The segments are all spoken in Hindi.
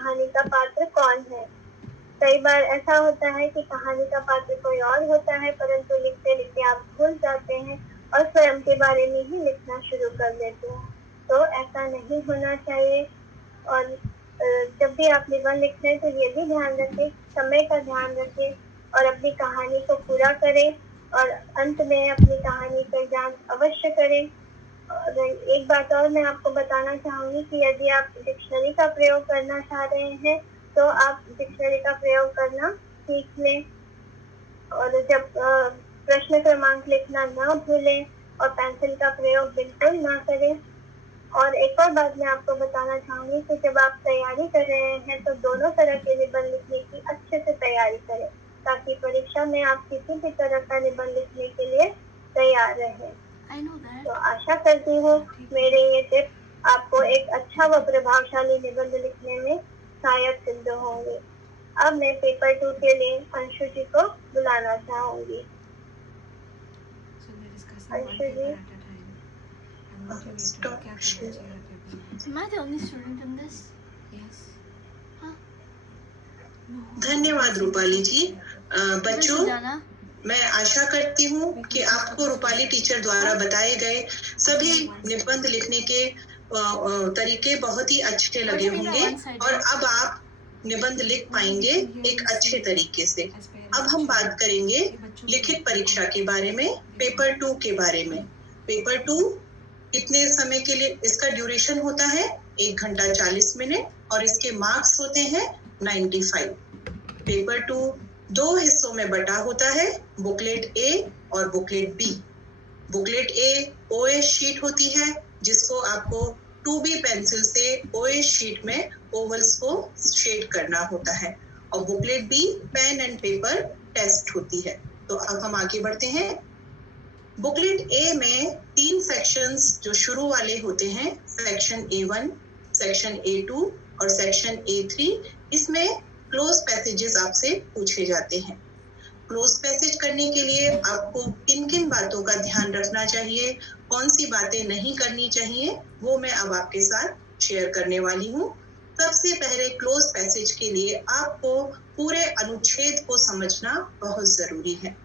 कहानी का पात्र कौन है। कई बार ऐसा होता है कि कहानी का पात्र कोई और होता है, परंतु लिखते लिखते आप भूल जाते हैं और स्वयं के बारे में ही लिखना शुरू कर देते हैं। तो ऐसा नहीं होना चाहिए। और जब भी आप निबंध लिख रहे हैं तो ये भी ध्यान रखें, समय का ध्यान रखें और अपनी कहानी को पूरा करें और अंत में अपनी कहानी पर जांच अवश्य करें। और एक बात और मैं आपको बताना चाहूंगी कि यदि आप डिक्शनरी का प्रयोग करना चाह रहे हैं तो आप डिक्शनरी का प्रयोग करना सीख लें और जब प्रश्न क्रमांक लिखना ना भूलें और पेंसिल का प्रयोग बिल्कुल ना करें। और एक और बात मैं आपको बताना चाहूंगी कि जब आप तैयारी कर रहे हैं तो दोनों तरह के निबंध लिखने की अच्छे से तैयारी करें ताकि परीक्षा में आप किसी भी तरह का निबंध लिखने के लिए तैयार रहें। तो आशा करती हूँ मेरे ये टिप्स आपको एक अच्छा व प्रभावशाली निबंध लिखने में सहायक सिद्ध होंगे। अब मैं पेपर 2 के लिए अंशु जी को बुलाना चाहूंगी। अंशु जी। Am I the only student in this? Yes. Huh? No. धन्यवाद रूपाली जी। बच्चों, मैं आशा करती हूँ कि आपको रूपाली टीचर द्वारा बताए गए सभी निबंध लिखने के तरीके बहुत ही अच्छे लगे होंगे और अब आप निबंध लिख पाएंगे एक अच्छे तरीके से। अब हम बात करेंगे लिखित परीक्षा के बारे में, पेपर 2 के बारे में। पेपर 2 कितने समय के लिए इसका ड्यूरेशन होता है? 1 घंटा 40 मिनट और इसके मार्क्स होते हैं 95। पेपर 2 2 हिस्सों में बटा होता है, बुकलेट ए और booklet B. Booklet A OS sheet होती है जिसको आपको 2B पेंसिल से ओएस शीट में ओवल्स को शेड करना होता है और booklet B pen and paper test होती है। तो अब हम आगे बढ़ते हैं। बुकलेट ए में 3 सेक्शंस जो शुरू वाले होते हैं, सेक्शन A1, सेक्शन A2 और सेक्शन A3, इसमें क्लोज पैसेजेस आपसे पूछे जाते हैं। क्लोज पैसेज करने के लिए आपको किन किन बातों का ध्यान रखना चाहिए, कौन सी बातें नहीं करनी चाहिए, वो मैं अब आपके साथ शेयर करने वाली हूँ। सबसे पहले क्लोज पैसेज के लिए आपको पूरे अनुच्छेद को समझना बहुत जरूरी है।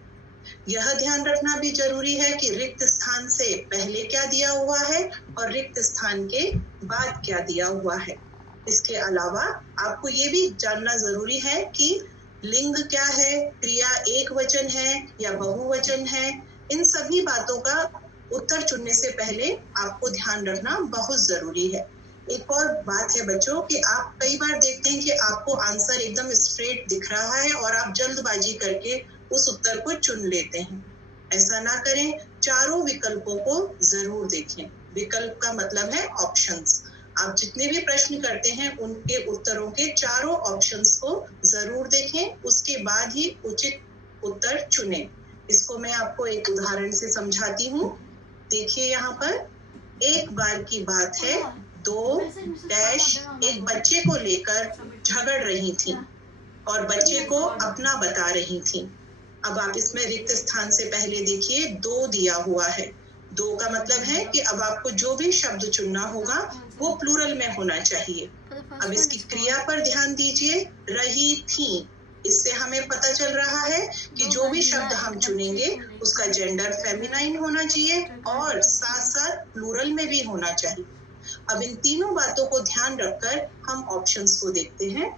यह ध्यान रखना भी जरूरी है कि रिक्त स्थान से पहले क्या दिया हुआ है और रिक्त स्थान के बाद क्या दिया हुआ है। इसके अलावा आपको ये भी जानना जरूरी है कि लिंग क्या है, क्रिया एक वचन है या बहुवचन है। इन सभी बातों का उत्तर चुनने से पहले आपको ध्यान रखना बहुत जरूरी है। एक और बात है बच्चों कि आप कई बार देखते हैं कि आपको आंसर एकदम स्ट्रेट दिख रहा है और आप जल्दबाजी करके उस उत्तर को चुन लेते हैं। ऐसा ना करें, चारों विकल्पों को जरूर देखें। विकल्प का मतलब है ऑप्शंस। आप जितने भी प्रश्न करते हैं उनके उत्तरों के चारों ऑप्शंस को जरूर देखें, उसके बाद ही उचित उत्तर चुनें। इसको मैं आपको एक उदाहरण से समझाती हूँ। देखिए यहाँ पर, एक बार की बात है, 2 डैश एक बच्चे को लेकर झगड़ रही थी और बच्चे को अपना बता रही थी। अब आप इसमें रिक्त स्थान से पहले देखिए 2 दिया हुआ है। 2 का मतलब है कि अब आपको जो भी शब्द चुनना होगा वो प्लूरल में होना चाहिए। अब इसकी क्रिया पर ध्यान दीजिए, रही थी। इससे हमें पता चल रहा है कि जो भी शब्द हम चुनेंगे उसका जेंडर फेमिनाइन होना चाहिए और साथ साथ प्लूरल में भी होना चाहिए। अब इन तीनों बातों को ध्यान रखकर हम ऑप्शंस को देखते हैं।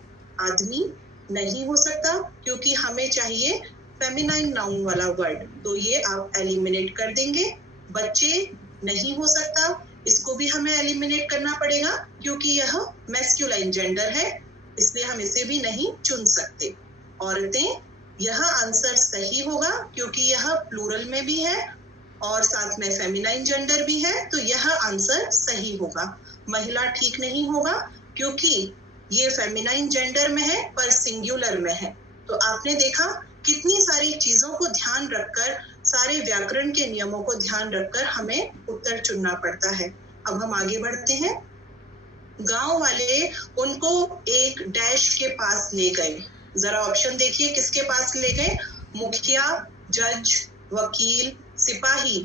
आदमी नहीं हो सकता क्योंकि हमें चाहिए फेमिनाइन नाउन वाला वर्ड, तो ये आप एलिमिनेट कर देंगे। बच्चे नहीं हो सकता, इसको भी हमें एलिमिनेट करना पड़ेगा क्योंकि यह मैस्कुलाइन जेंडर है, इसलिए हम इसे भी नहीं चुन सकते। औरतें, यह आंसर सही होगा क्योंकि यह प्लूरल में भी है और साथ में फेमिनाइन जेंडर भी है, तो यह आंसर सही होगा। महिला ठीक नहीं होगा क्योंकि ये फेमिनाइन जेंडर में है पर सिंगुलर में है। तो आपने देखा कितनी सारी चीजों को ध्यान रखकर, सारे व्याकरण के नियमों को ध्यान रखकर हमें उत्तर चुनना पड़ता है। अब हम आगे बढ़ते हैं। गांव वाले उनको एक डैश के पास ले गए। जरा ऑप्शन देखिए, किसके पास ले गए? मुखिया, जज, वकील, सिपाही।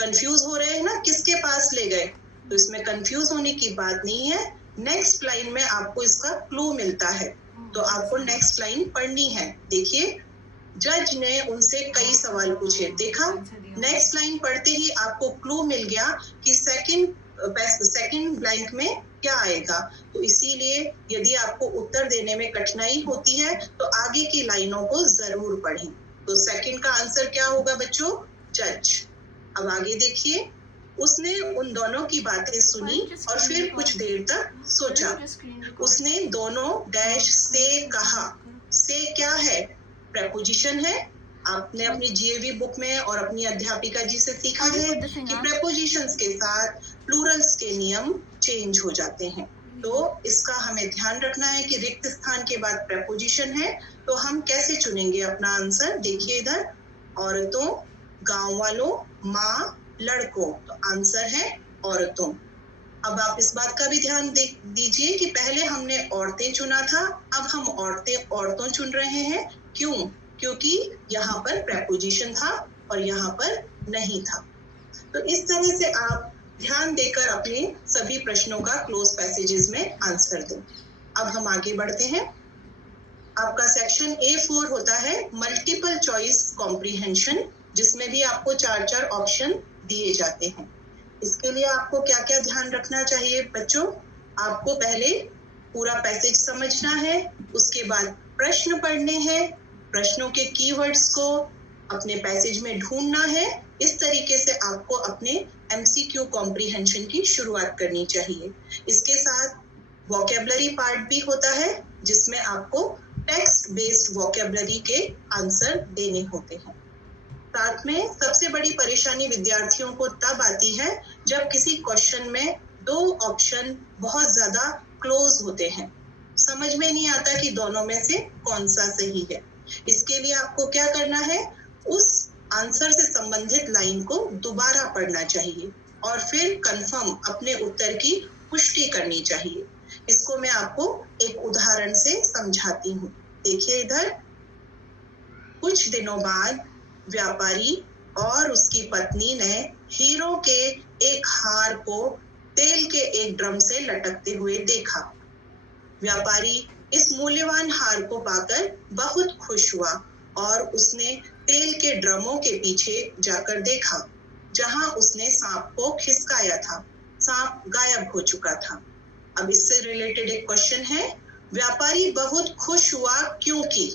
कंफ्यूज हो रहे हैं ना, किसके पास ले गए? तो इसमें कंफ्यूज होने की बात नहीं है। नेक्स्ट लाइन में आपको इसका क्लू मिलता है, तो आपको नेक्स्ट लाइन पढ़नी है। देखिए, जज ने उनसे कई सवाल पूछे। देखा, नेक्स्ट लाइन पढ़ते ही आपको क्लू मिल गया कि सेकंड ब्लैंक में क्या आएगा। तो इसीलिए यदि आपको उत्तर देने में कठिनाई होती है तो आगे की लाइनों को जरूर पढ़ें। तो सेकंड का आंसर क्या होगा बच्चों? जज। अब आगे देखिए, उसने उन दोनों की बातें सुनी और फिर कुछ देर तक सोचा। उसने दोनों डैश से कहा। से क्या है? प्रेपोजिशन है। आपने अपनी जीएवी बुक में और अपनी अध्यापिका जी से सीखा है कि प्रेपोजिशंस के साथ प्लूरल्स के नियम चेंज हो जाते हैं। तो इसका हमें ध्यान रखना है कि रिक्त स्थान के बाद प्रेपोजिशन है, तो हम कैसे चुनेंगे अपना आंसर? देखिए इधर, औरतों, गांव वालों, माँ, लड़कों। तो आंसर है औरतों। अब आप इस बात का भी ध्यान दीजिए कि पहले हमने औरतें चुना था, अब हम औरतों चुन रहे हैं। क्यों? क्योंकि यहाँ पर प्रेपोजिशन था और यहाँ पर नहीं था। तो इस तरह से आप ध्यान देकर अपने सभी प्रश्नों का क्लोज पैसेजेस में आंसर दें। अब हम आगे बढ़ते हैं। आपका सेक्शन A4 होता है मल्टीपल चॉइस कॉम्प्रिहेंशन, जिसमें भी आपको 4 ऑप्शन दिए जाते हैं। इसके लिए आपको क्या क्या ध्यान रखना चाहिए बच्चों? आपको पहले पूरा पैसेज समझना है, उसके बाद प्रश्न पढ़ने हैं, प्रश्नों के कीवर्ड्स को अपने पैसेज में ढूंढना है। इस तरीके से आपको अपने MCQ कॉम्प्रिहेंशन की शुरुआत करनी चाहिए। इसके साथ वोकैबुलरी पार्ट भी होता है, जिसमें आपको टेक्स्ट बेस्ड वोकैबुलरी के आंसर देने होते हैं। साथ में सबसे बड़ी परेशानी विद्यार्थियों को तब आती है जब किसी क्वेश्चन में 2 ऑप्शन बहुत ज्यादा क्लोज होते हैं, समझ में नहीं आता कि दोनों में से कौन सा सही है। इसके लिए आपको क्या करना है? उस आंसर से संबंधित लाइन को दोबारा पढ़ना चाहिए और फिर कंफर्म अपने उत्तर की पुष्टि करनी चाहिए। इसको मैं आपको एक उदाहरण से समझाती हूँ। देखिए इधर, कुछ दिनों बाद व्यापारी और उसकी पत्नी ने हीरो के एक हार को तेल के एक ड्रम से लटकते हुए देखा। व्यापारी इस मूल्यवान हार को पाकर बहुत खुश हुआ और उसने तेल के ड्रमों के पीछे जाकर देखा, जहां उसने सांप को खिसकाया था। सांप गायब हो चुका था। अब इससे रिलेटेड एक क्वेश्चन है, व्यापारी बहुत खुश हुआ क्योंकि?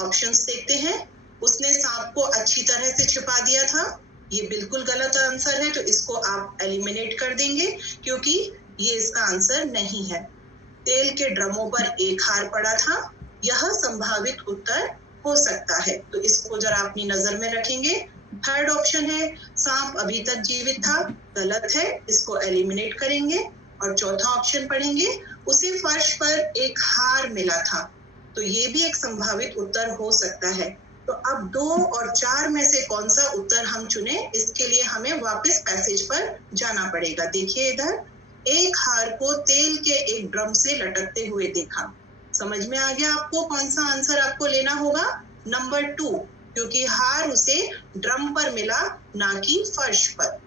ऑप्शंस देखते हैं। उसने सांप को अच्छी तरह से छिपा दिया था, ये बिल्कुल गलत आंसर है, तो इसको आप एलिमिनेट कर देंगे क्योंकि ये इसका आंसर नहीं है। तेल के ड्रमों पर एक हार पड़ा था, यह संभावित उत्तर हो सकता है, तो इसको जरा अपनी नजर में रखेंगे। थर्ड ऑप्शन है सांप अभी तक जीवित था, गलत है, इसको एलिमिनेट करेंगे। और चौथा ऑप्शन पढ़ेंगे, उसे फर्श पर एक हार मिला था, तो ये भी एक संभावित उत्तर हो सकता है। तो अब 2 और 4 में से कौन सा उत्तर हम चुने, इसके लिए हमें वापस पैसेज पर जाना पड़ेगा। देखिए इधर, एक हार को तेल के एक ड्रम से लटकते हुए देखा। समझ में आ गया आपको कौन सा आंसर आपको लेना होगा? नंबर 2, क्योंकि हार उसे ड्रम पर मिला, ना कि फर्श पर।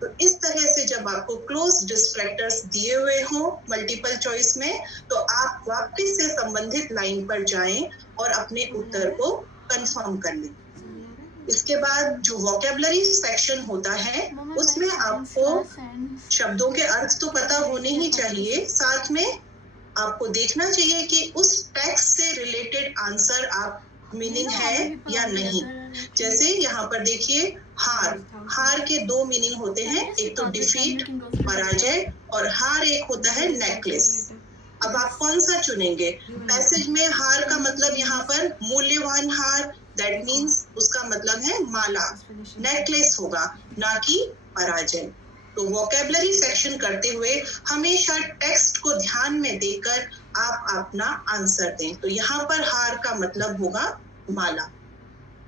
तो इस तरह से जब आपको क्लोज डिस्ट्रैक्टर्स दिए हुए हो मल्टीपल चॉइस में, तो आप वापस से संबंधित लाइन पर जाएं और अपने उत्तर को कंफर्म कर लें। इसके बाद जो वोकैबुलरी सेक्शन होता है, उसमें आपको शब्दों के अर्थ तो पता होने ही चाहिए, साथ में आपको देखना चाहिए कि उस टेक्स्ट से रिलेटेड आंसर आप मीनिंग है या नहीं। जैसे यहाँ पर देखिए, हार के 2 मीनिंग होते हैं, एक तो डिफीट, पराजय, और हार एक होता है नेकलेस। अब आप कौन सा चुनेंगे? पैसेज में हार का मतलब यहाँ पर मूल्यवान हार, दैट मीन्स उसका मतलब है माला, नेकलेस होगा, ना कि पराजय। तो वोकैबुलरी सेक्शन करते हुए हमेशा टेक्स्ट को ध्यान में देकर आप अपना आंसर दें। तो यहाँ पर हार का मतलब होगा माला।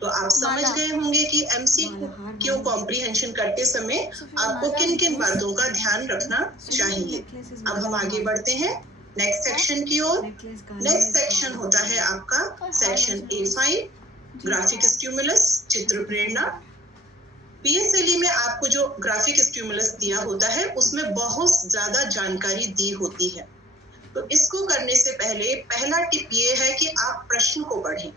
तो आप समझ गए होंगे कि MCQ कॉम्प्रिहेंशन करते समय आपको किन किन बातों का ध्यान रखना चाहिए। अब हम आगे बढ़ते हैं नेक्स्ट सेक्शन की ओर। नेक्स्ट सेक्शन होता है आपका सेक्शन A5, ग्राफिक स्टिमुलस, चित्र प्रेरणा। PSLE में आपको जो ग्राफिक स्टिमुलस दिया होता है, उसमें बहुत ज्यादा जानकारी दी होती है। तो इसको करने से पहले पहला टिप ये है कि आप प्रश्न को पढ़ें।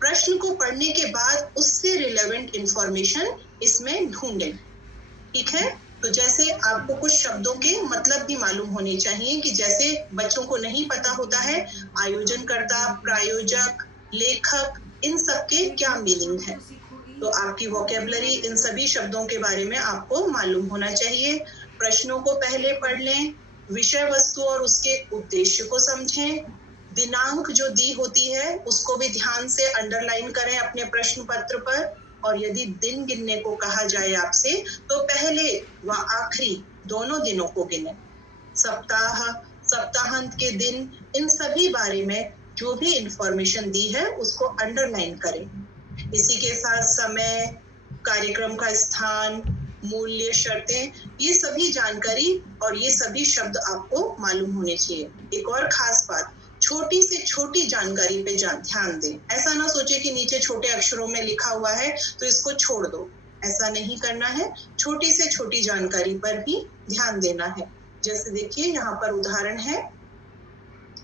प्रश्न को पढ़ने के बाद उससे रिलेवेंट इंफॉर्मेशन इसमें ढूंढें। ठीक है, तो जैसे आपको कुछ शब्दों के मतलब भी मालूम होने चाहिए कि जैसे बच्चों को नहीं पता होता है आयोजनकर्ता, प्रायोजक, लेखक, इन सब के क्या मीनिंग है। तो आपकी वोकेबलरी इन सभी शब्दों के बारे में आपको मालूम होना चाहिए। प्रश्नों को पहले पढ़ लें, विषय वस्तु और उसके उद्देश्य को समझें, दिनांक जो दी होती है उसको भी ध्यान से अंडरलाइन करें अपने प्रश्न पत्र पर, और यदि दिन गिनने को कहा जाए आपसे तो पहले व आखिरी दोनों दिनों को गिने। सप्ताह, सप्ताहांत के दिन, इन सभी बारे में जो भी इंफॉर्मेशन दी है उसको अंडरलाइन करें। इसी के साथ समय, कार्यक्रम का स्थान, मूल्य, शर्तें, ये सभी जानकारी और ये सभी शब्द आपको मालूम होने चाहिए। एक और खास बात, छोटी से छोटी जानकारी पे ध्यान दें। ऐसा ना सोचे कि नीचे छोटे अक्षरों में लिखा हुआ है तो इसको छोड़ दो, ऐसा नहीं करना है। छोटी से छोटी जानकारी पर भी ध्यान देना है। जैसे देखिए यहाँ पर उदाहरण है,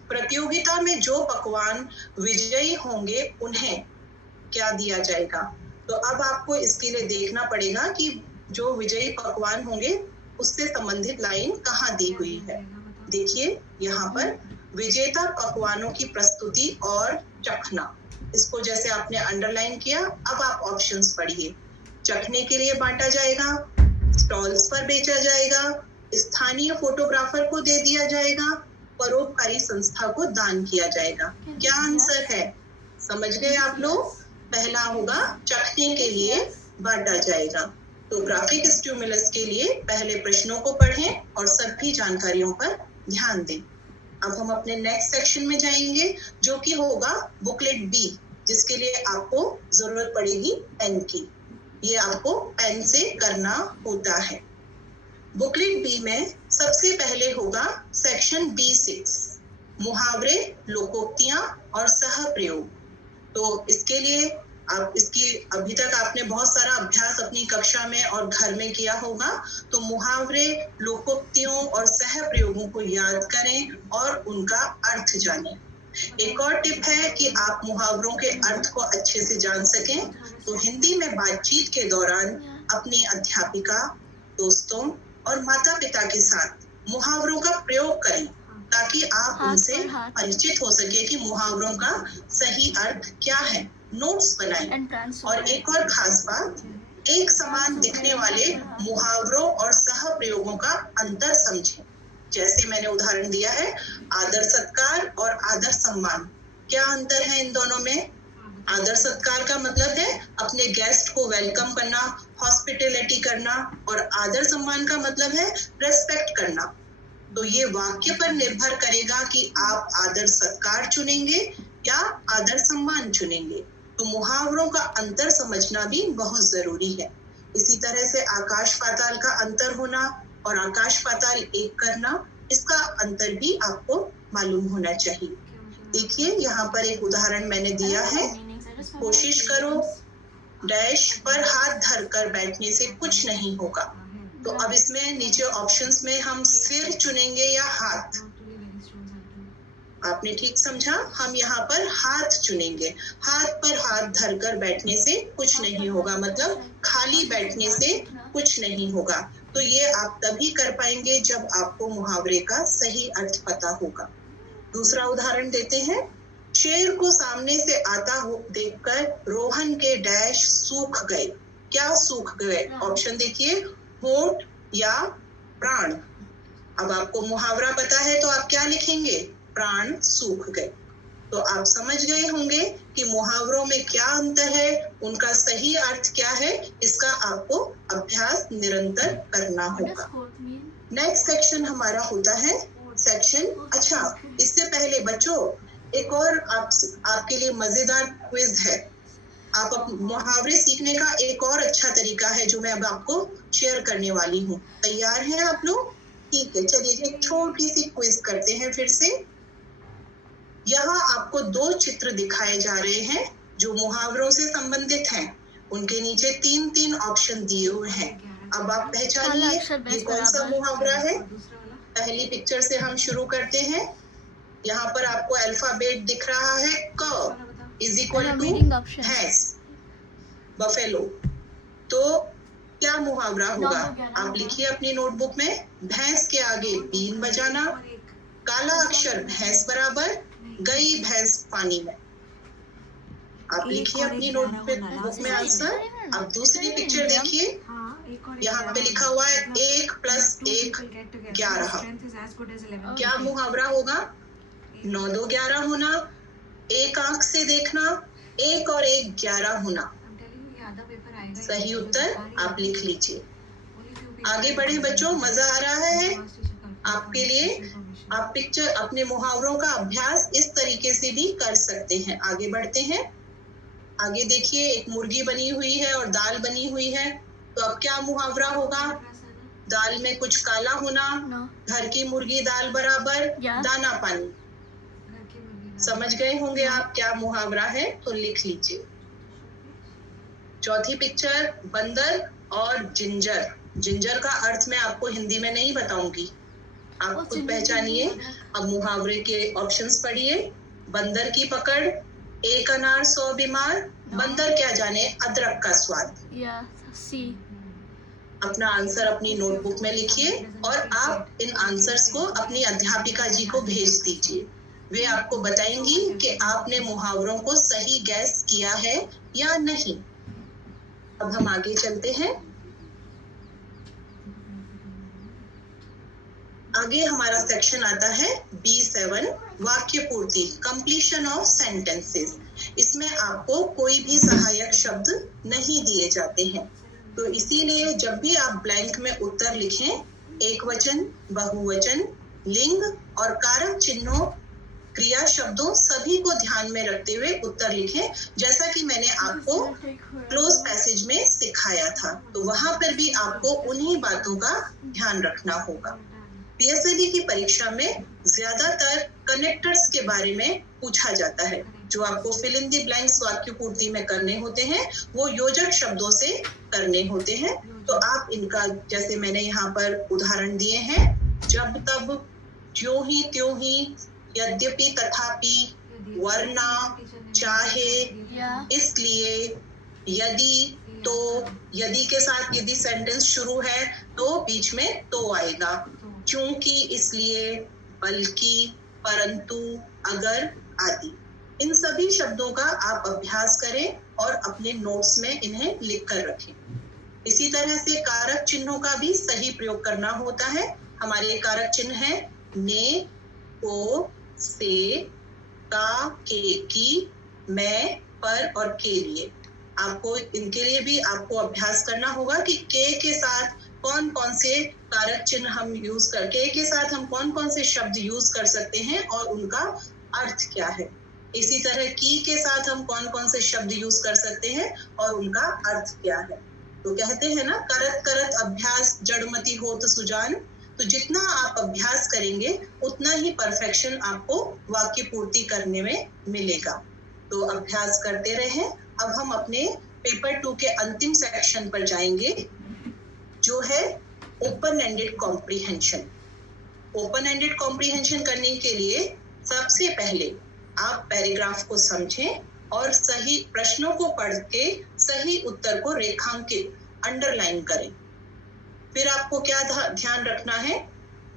प्रतियोगिता में जो पकवान विजयी होंगे उन्हें क्या दिया जाएगा। तो अब आपको इसके लिए देखना पड़ेगा कि जो विजयी पकवान होंगे उससे संबंधित लाइन कहाँ दी हुई है। देखिए यहाँ पर विजेता पकवानों की प्रस्तुति और चखना, इसको जैसे आपने अंडरलाइन किया, अब आप ऑप्शंस पढ़िए। चखने के लिए बांटा जाएगा, स्टॉल्स पर बेचा जाएगा, स्थानीय फोटोग्राफर को दे दिया जाएगा, परोपकारी संस्था को दान किया जाएगा। क्या आंसर है, समझ गए आप लोग? पहला होगा चखने के लिए बांटा जाएगा। तो ग्राफिक स्टिमुलस के लिए पहले प्रश्नों को पढ़ें और सभी जानकारियों पर ध्यान दें। अब हम अपने नेक्स्ट सेक्शन में जाएंगे जो कि होगा बुकलेट बी, जिसके लिए आपको जरूरत पड़ेगी पेन की। ये आपको पेन से करना होता है। बुकलेट बी में सबसे पहले होगा सेक्शन B6, मुहावरे, लोकोक्तियां और सह प्रयोग। तो इसके लिए आप इसकी अभी तक आपने बहुत सारा अभ्यास अपनी कक्षा में और घर में किया होगा। तो मुहावरे, लोकोक्तियों और सह प्रयोगों को याद करें और उनका अर्थ जानें। एक और टिप है कि आप मुहावरों के अर्थ को अच्छे से जान सकें तो हिंदी में बातचीत के दौरान अपनी अध्यापिका, दोस्तों और माता पिता के साथ मुहावरों का प्रयोग करें ताकि आप उनसे परिचित हो सके कि मुहावरों का सही अर्थ क्या है। नोट्स बनाएं। और एक और खास बात, एक समान दिखने वाले मुहावरों और सह प्रयोगों का अंतर समझें। जैसे मैंने उदाहरण दिया है, आदर सत्कार और आदर सम्मान। क्या अंतर है इन दोनों में? आदर सत्कार का मतलब है अपने गेस्ट को वेलकम करना, हॉस्पिटैलिटी करना, और आदर सम्मान का मतलब है रेस्पेक्ट करना। तो ये वाक्य पर निर्भर करेगा कि आप आदर सत्कार चुनेंगे या आदर सम्मान चुनेंगे। तो मुहावरों का अंतर समझना भी बहुत जरूरी है। इसी तरह से आकाश पाताल का अंतर होना और आकाश पाताल एक करना, इसका अंतर भी आपको मालूम होना चाहिए। देखिए यहाँ पर एक उदाहरण मैंने दिया है, कोशिश करो डैश पर हाथ धरकर बैठने से कुछ नहीं होगा। तो अब इसमें नीचे ऑप्शंस में हम सिर चुनेंगे या हाथ। आपने ठीक समझा, हम यहाँ पर हाथ चुनेंगे। हाथ पर हाथ धरकर बैठने से कुछ नहीं होगा, मतलब खाली बैठने से कुछ नहीं होगा। तो ये आप तभी कर पाएंगे जब आपको मुहावरे का सही अर्थ पता होगा। दूसरा उदाहरण देते हैं, शेर को सामने से आता हो देखकर रोहन के डैश सूख गए। क्या सूख गए? ऑप्शन देखिए, होंठ या प्राण। अब आपको मुहावरा पता है तो आप क्या लिखेंगे? प्राण सूख गए। तो आप समझ गए होंगे कि मुहावरों में क्या अंतर है, उनका सही अर्थ क्या है। इसका आपको अभ्यास निरंतर करना होगा। नेक्स्ट सेक्शन हमारा होता है सेक्शन, अच्छा इससे पहले बच्चों एक और आपके लिए मजेदार क्विज है। आप मुहावरे सीखने का एक और अच्छा तरीका है जो मैं अब आपको शेयर करने वाली हूँ। तैयार हैं आप लोग? ठीक है, चलिए एक छोटी सी क्विज करते हैं फिर से। यहाँ आपको 2 चित्र दिखाए जा रहे हैं जो मुहावरों से संबंधित हैं। उनके नीचे 3-3 ऑप्शन दिए हुए हैं। अब आप पहचानिए ये कौन सा मुहावरा है। पहली पिक्चर से हम शुरू करते हैं। यहाँ पर आपको अल्फाबेट दिख रहा है, क इज इक्वल टू भैंस, बफेलो। तो क्या मुहावरा होगा? आप लिखिए अपनी नोटबुक में, भैंस के आगे बीन बजाना, काला अक्षर भैंस बराबर, गई भैंस पानी में। आप लिखिए अपनी नोटबुक में आंसर। अब दूसरी पिक्चर देखिए, यहाँ पे लिखा हुआ है 1 + 1 11। क्या मुहावरा होगा? 9 2 11 होना, एक आंख से देखना, 1 और 1 11 होना। सही उत्तर आप लिख लीजिए। आगे बढ़े बच्चों, मजा आ रहा है आपके लिए। आप पिक्चर अपने मुहावरों का अभ्यास इस तरीके से भी कर सकते हैं। आगे बढ़ते हैं। आगे देखिए, एक मुर्गी बनी हुई है और दाल बनी हुई है। तो अब क्या मुहावरा होगा? दाल में कुछ काला होना, घर की मुर्गी दाल बराबर, दाना पानी। समझ गए होंगे आप क्या मुहावरा है, तो लिख लीजिए। चौथी पिक्चर, बंदर और जिंजर। जिंजर का अर्थ मैं आपको हिंदी में नहीं बताऊंगी, आप खुद पहचानिए। अब मुहावरे के ऑप्शंस पढ़िए। बंदर की पकड़, 1 अनार 100 बीमार, बंदर क्या जाने अदरक का स्वाद। अपना आंसर अपनी नोटबुक में लिखिए और आप इन आंसर्स को अपनी अध्यापिका जी को भेज दीजिए। वे आपको बताएंगी कि आपने मुहावरों को सही गैस किया है या नहीं। अब हम आगे चलते हैं। आगे हमारा सेक्शन आता है B7, वाक्य पूर्ति, कंप्लीशन ऑफ सेंटेंसेस। इसमें आपको कोई भी सहायक शब्द नहीं दिए जाते हैं, तो इसीलिए जब भी आप ब्लैंक में उत्तर लिखें, एकवचन, बहुवचन, लिंग और कारक चिन्हों, क्रिया शब्दों सभी को ध्यान में रखते हुए उत्तर लिखें, जैसा कि मैंने आपको क्लोज पैसेज में सिखाया था। तो वहां पर भी आपको उन्हीं बातों का ध्यान रखना होगा। PSLE की परीक्षा में ज्यादातर कनेक्टर्स के बारे में पूछा जाता है। जो आपको फिल इन द ब्लैंक्स वाक्य पूर्ति में करने होते हैं, वो योजक शब्दों से करने होते हैं। तो आप इनका, जैसे मैंने यहाँ पर उदाहरण दिए हैं, जब तब, ज्यों ही त्यों ही, यद्यपि तथापि, वरना, चाहे, इसलिए, यदि, तो। यदि के साथ यदि सेंटेंस शुरू है तो बीच में तो आएगा। क्योंकि, इसलिए, बल्कि, परंतु, अगर आदि। इन सभी शब्दों का आप अभ्यास करें और अपने नोट्स में इन्हें लिख कर रखें। इसी तरह से कारक चिन्हों का भी सही प्रयोग करना होता है। हमारे कारक चिन्ह हैं ने, को, से, का, के, की, मैं, पर और के लिए। आपको इनके लिए भी आपको अभ्यास करना होगा कि के साथ कौन कौन से कारक चिन्ह हम यूज करके, के साथ हम कौन कौन से शब्द यूज कर सकते हैं और उनका अर्थ क्या है। इसी तरह की के साथ हम कौन कौन से शब्द यूज कर सकते हैं और उनका अर्थ क्या है। तो कहते हैं ना, करत करत अभ्यास जड़मति होत सुजान। तो जितना आप अभ्यास करेंगे उतना ही परफेक्शन आपको वाक्य पूर्ति करने में मिलेगा। तो अभ्यास करते रहें। अब हम अपने पेपर 2 के अंतिम सेक्शन पर जाएंगे, जो है open ended comprehension. Open ended comprehension करने के लिए सबसे पहले आप पैराग्राफ को समझें और सही प्रश्नों को पढ़ के सही उत्तर को रेखांकित, अंडरलाइन करें। फिर आपको क्या ध्यान रखना है,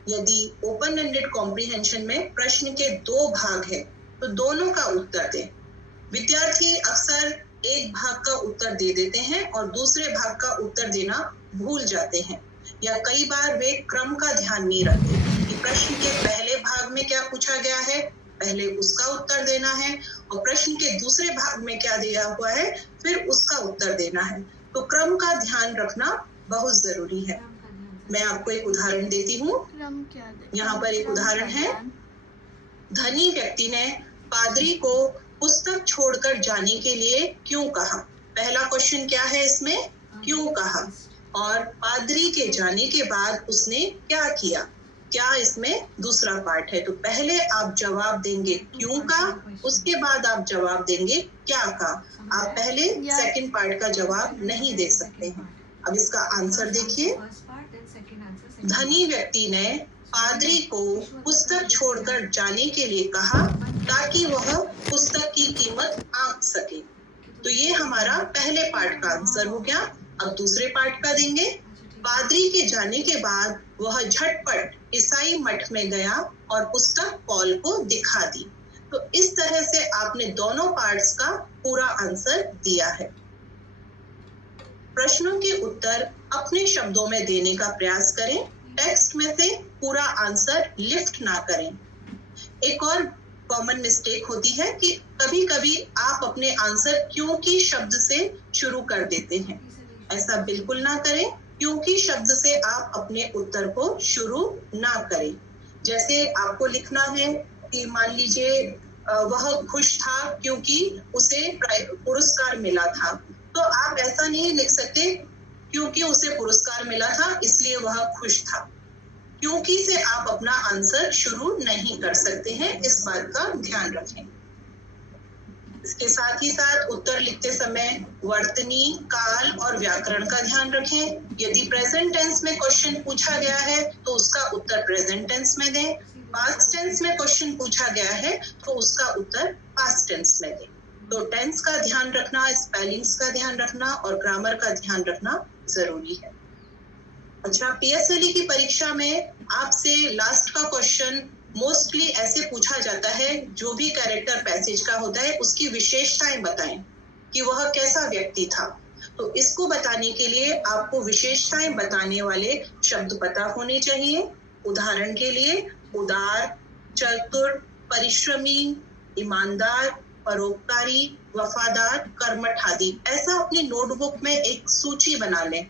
यदि ओपन एंडेड कॉम्प्रीहेंशन में प्रश्न के 2 भाग है तो दोनों का उत्तर दें। विद्यार्थी अक्सर एक भाग का उत्तर दे देते हैं और दूसरे भाग का उत्तर देना भूल जाते हैं, या कई बार वे क्रम का ध्यान नहीं रखते कि प्रश्न के पहले भाग में क्या पूछा गया है, पहले उसका उत्तर देना है, और प्रश्न के दूसरे भाग में क्या दिया हुआ है, फिर उसका उत्तर देना है। तो क्रम का ध्यान रखना बहुत जरूरी है। मैं आपको एक उदाहरण देती हूँ। यहाँ पर एक उदाहरण है, धनी व्यक्ति ने पादरी को पुस्तक छोड़कर जाने के लिए क्यों कहा। पहला क्वेश्चन क्या है इसमें, क्यों कहा, और पादरी के जाने के बाद उसने क्या किया, क्या इसमें दूसरा पार्ट है। तो पहले आप जवाब देंगे क्यों का, उसके बाद आप जवाब देंगे क्या का। आप पहले सेकंड पार्ट का जवाब नहीं दे सकते हैं। अब इसका आंसर देखिए, धनी व्यक्ति ने पादरी को पुस्तक छोड़कर जाने के लिए कहा ताकि वह पुस्तक की कीमत आंक सके। तो ये हमारा पहले पार्ट का आंसर हो गया। अब दूसरे पार्ट का देंगे। पादरी के जाने के बाद वह झटपट ईसाई मठ में गया और पुस्तक पॉल को दिखा दी। तो इस तरह से आपने दोनों पार्ट्स का पूरा आंसर दिया है। प्रश्नों के उत्तर अपने शब्दों में देने का प्रयास करें। टेक्स्ट में से पूरा आंसर लिफ्ट ना करें। एक और कॉमन मिस्टेक होती है कि कभी कभी आप अपने आंसर क्योंकि शब्द से शुरू कर देते हैं। ऐसा बिल्कुल ना करें। क्योंकि शब्द से आप अपने उत्तर को शुरू ना करें। जैसे आपको लिखना है कि मान लीजिए वह खुश था क्योंकि उसे पुरस्कार मिला था, तो आप ऐसा नहीं लिख सकते क्योंकि उसे पुरस्कार मिला था इसलिए वह खुश था। क्योंकि से आप अपना आंसर शुरू नहीं कर सकते हैं, इस बात का ध्यान रखें। इसके साथ ही साथ उत्तर लिखते समय वर्तनी, काल और व्याकरण का ध्यान रखें। यदि प्रेजेंट टेंस में क्वेश्चन पूछा गया है तो उसका उत्तर प्रेजेंट टेंस में दें। पास्ट टेंस में क्वेश्चन पूछा गया है तो उसका उत्तर पास्ट टेंस में दें। तो टेंस का ध्यान रखना, स्पेलिंग्स का ध्यान रखना और ग्रामर का ध्यान रखना जरूरी है। अच्छा, पीएसएलई की परीक्षा में आपसे लास्ट का क्वेश्चन मोस्टली ऐसे पूछा जाता है, जो भी कैरेक्टर पैसेज का होता है उसकी विशेषताएं बताएं कि वह कैसा व्यक्ति था। तो इसको बताने के लिए आपको विशेषताएं बताने वाले शब्द पता होने चाहिए। उदाहरण के लिए उदार, चतुर, परिश्रमी, ईमानदार, परोपकारी, वफादार, कर्मठ आदि। ऐसा अपनी नोटबुक में एक सूची बना लें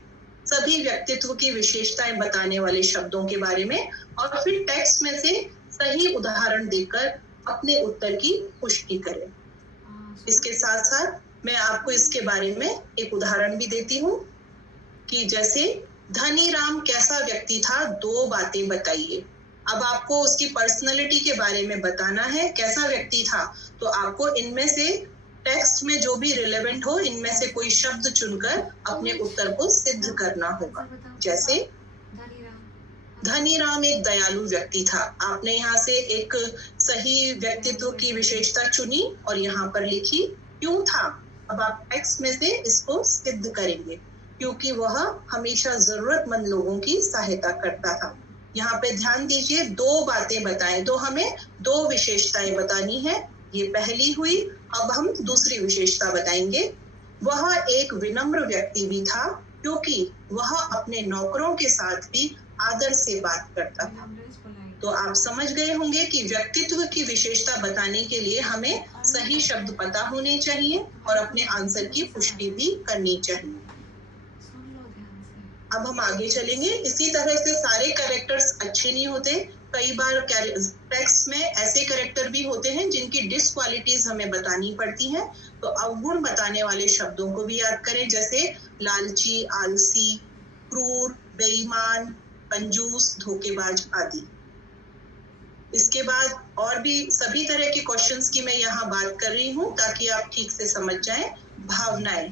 सभी व्यक्तित्व की विशेषताएं बताने वाले शब्दों के बारे में, और फिर टेक्स्ट में से सही उदाहरण देकर अपने उत्तर की पुष्टि करें। इसके साथ साथ मैं आपको इसके बारे में एक उदाहरण भी देती हूँ कि जैसे धनी राम कैसा व्यक्ति था, 2 बातें बताइए। अब आपको उसकी पर्सनैलिटी के बारे में बताना है, कैसा व्यक्ति था, तो आपको इनमें से टेक्स्ट में जो भी रिलेवेंट हो इनमें से कोई शब्द चुनकर अपने उत्तर को सिद्ध करना होगा। जैसे धनी राम एक दयालु व्यक्ति था। आपने यहाँ से एक सही व्यक्तित्व की विशेषता चुनी और यहाँ पर लिखी। क्यों था? अब आप टेक्स्ट में से इसको सिद्ध करेंगे। क्योंकि वह हमेशा जरूरतमंद लोगों की सहायता करता था। यहाँ पे ध्यान दीजिए, 2 बातें बताएं तो हमें 2 विशेषताएं बतानी है। ये पहली हुई। अब हम दूसरी विशेषता बताएंगे। वह एक विनम्र व्यक्ति भी था क्योंकि वह अपने नौकरों के साथ भी आदर से बात करता था। तो आप समझ गए होंगे कि व्यक्तित्व की विशेषता बताने के लिए हमें सही शब्द पता होने चाहिए और अपने आंसर की पुष्टि भी करनी चाहिए। अब हम आगे चलेंगे। इसी तरह से सारे कैरेक्टर्स अच्छे नहीं होते। कई बार टेक्स्ट में ऐसे कैरेक्टर भी होते हैं जिनकी डिसक्वालिटीज हमें बतानी पड़ती हैं। तो अवगुण बताने वाले शब्दों को भी याद करें, जैसे लालची, आलसी, क्रूर, बेईमान, कंजूस, धोखेबाज आदि। इसके बाद और भी सभी तरह के क्वेश्चंस की मैं यहाँ बात कर रही हूँ ताकि आप ठीक से समझ जाएं। भावनाएं,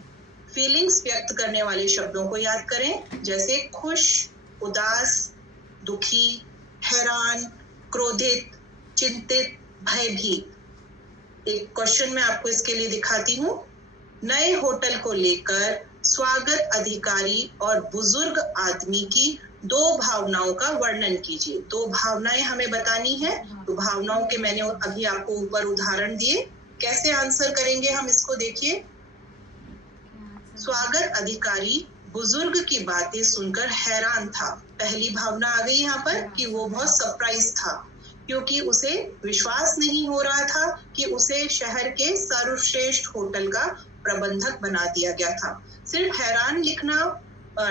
फीलिंग्स व्यक्त करने वाले शब्दों को याद करें, जैसे खुश, उदास, दुखी, हैरान, क्रोधित, चिंतित, भयभीत। एक क्वेश्चन मैं आपको इसके लिए दिखाती हूँ। नए होटल को लेकर स्वागत अधिकारी और बुजुर्ग आदमी की 2 भावनाओं का वर्णन कीजिए। 2 भावनाएं हमें बतानी है। तो भावनाओं के मैंने अभी आपको ऊपर उदाहरण दिए। कैसे आंसर करेंगे हम इसको देखिए। स्वागत अधिकारी बुजुर्ग की बातें सुनकर हैरान था। पहली भावना आ गई यहाँ पर कि वो बहुत सरप्राइज था क्योंकि उसे विश्वास नहीं हो रहा था कि उसे शहर के सर्वश्रेष्ठ होटल का प्रबंधक बना दिया गया था। सिर्फ हैरान लिखना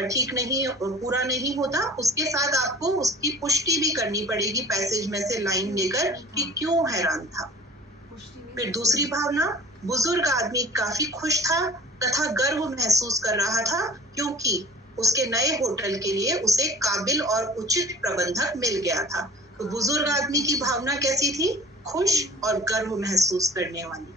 ठीक नहीं, पूरा नहीं होता, उसके साथ आपको उसकी पुष्टि भी करनी पड़ेगी पैसेज में से लाइन लेकर कि क्यों हैरान था। फिर दूसरी भावना, बुजुर्ग आदमी काफी खुश था तथा गर्व महसूस कर रहा था क्योंकि उसके नए होटल के लिए उसे काबिल और उचित प्रबंधक मिल गया था। तो बुजुर्ग आदमी की भावना कैसी थी? खुश और गर्व महसूस करने वाली।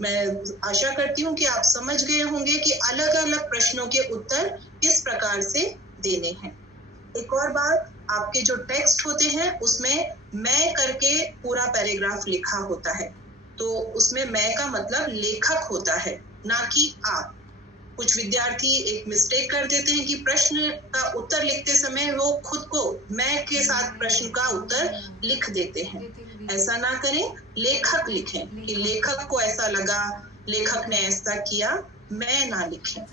मैं आशा करती हूँ कि आप समझ गए होंगे कि अलग अलग प्रश्नों के उत्तर किस प्रकार से देने हैं। एक और बात, आपके जो टेक्स्ट होते हैं उसमें मैं करके पूरा पैराग्राफ लिखा होता है, तो उसमें मैं का मतलब लेखक होता है, ना कि आप। कुछ विद्यार्थी एक मिस्टेक कर देते हैं कि प्रश्न का उत्तर लिखते समय वो खुद को मैं के साथ प्रश्न का उत्तर लिख देते हैं। ऐसा ना करें, लेखक लिखें कि लेखक को ऐसा लगा, लेखक ने ऐसा किया, मैं ना लिखें।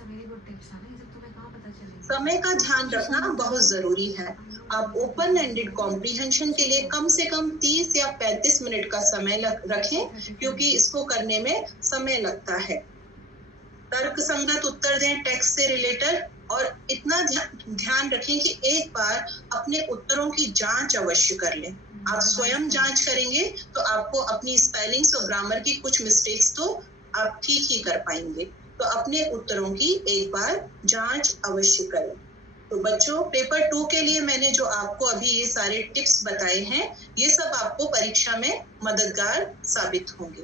समय का ध्यान रखना बहुत जरूरी है। आप ओपन एंडेड कॉम्प्रिहेंशन के लिए कम से कम 30 या 35 मिनट का समय रखें, क्योंकि इसको करने में समय लगता है। तर्क संगत उत्तर दें टेक्स्ट से रिलेटेड, और इतना ध्यान रखें कि एक बार अपने उत्तरों की जांच अवश्य कर लें। आप स्वयं जांच करेंगे तो आपको अपनी स्पेलिंग्स और ग्रामर की कुछ मिस्टेक्स तो आप ठीक ही कर पाएंगे। तो अपने उत्तरों की एक बार जांच अवश्य करें। तो बच्चों, पेपर 2 के लिए मैंने जो आपको अभी ये सारे टिप्स बताए हैं, ये सब आपको परीक्षा में मददगार साबित होंगे।